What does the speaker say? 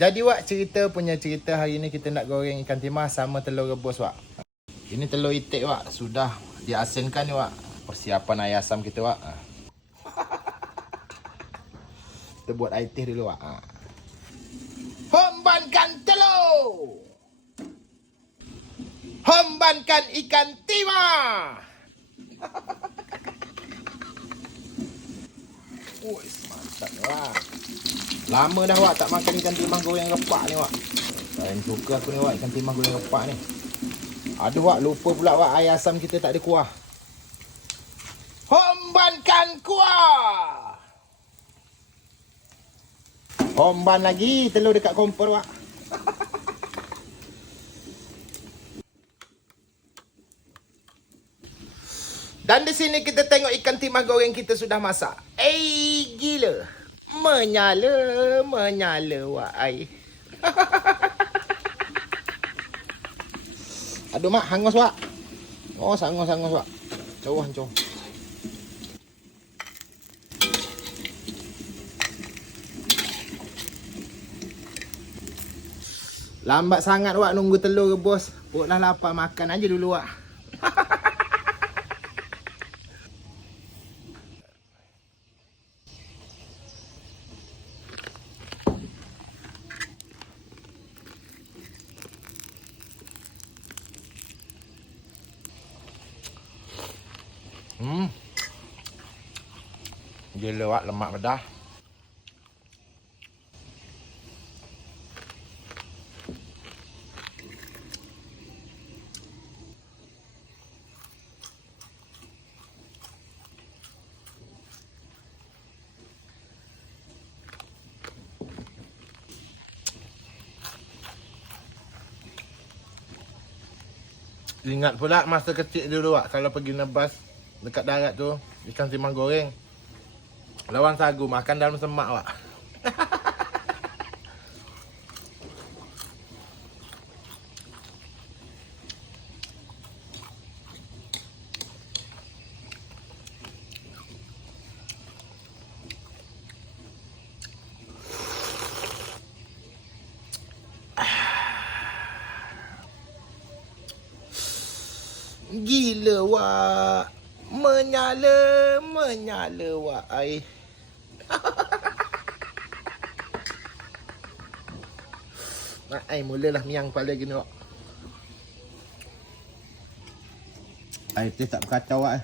Jadi Wak, punya cerita hari ni kita nak goreng ikan timas sama telur rebus Wak. Ini telur itik Wak, sudah diasinkan ni Wak. Persiapan air asam kita Wak. Kita buat air teh dulu Wak. Hembankan telur. Hembankan ikan timas. Wih, mantap Wak. Lama dah Wak tak makan ikan timas goreng repak ni Wak. Saya suka aku ni Wak, ikan timas goreng repak ni. Aduh Wak, lupa pula Wak, air asam kita tak ada kuah. Hombankan kuah. Homban lagi telur dekat kompor Wak. Dan di sini kita tengok ikan timas goreng kita sudah masak. Gila. Menyala Wak ai. Aduh Mak, hangus Wak. Oh, hangus Wak. Jauh hancur. Lambat sangat Wak nunggu telur rebus. Perut dah lapar, makan aja dulu Wak. Gila Wak, lemak bedah. Ingat pula masa kecil dulu Wak, kalau pergi nebas dekat darat tu, ikan timas goreng lawan sagu, makan dalam semak Wak. Gila Wak. Menyala Wak ai. Ai mulalah miang kepala gini Wak. Air teh tak berkacau Wak.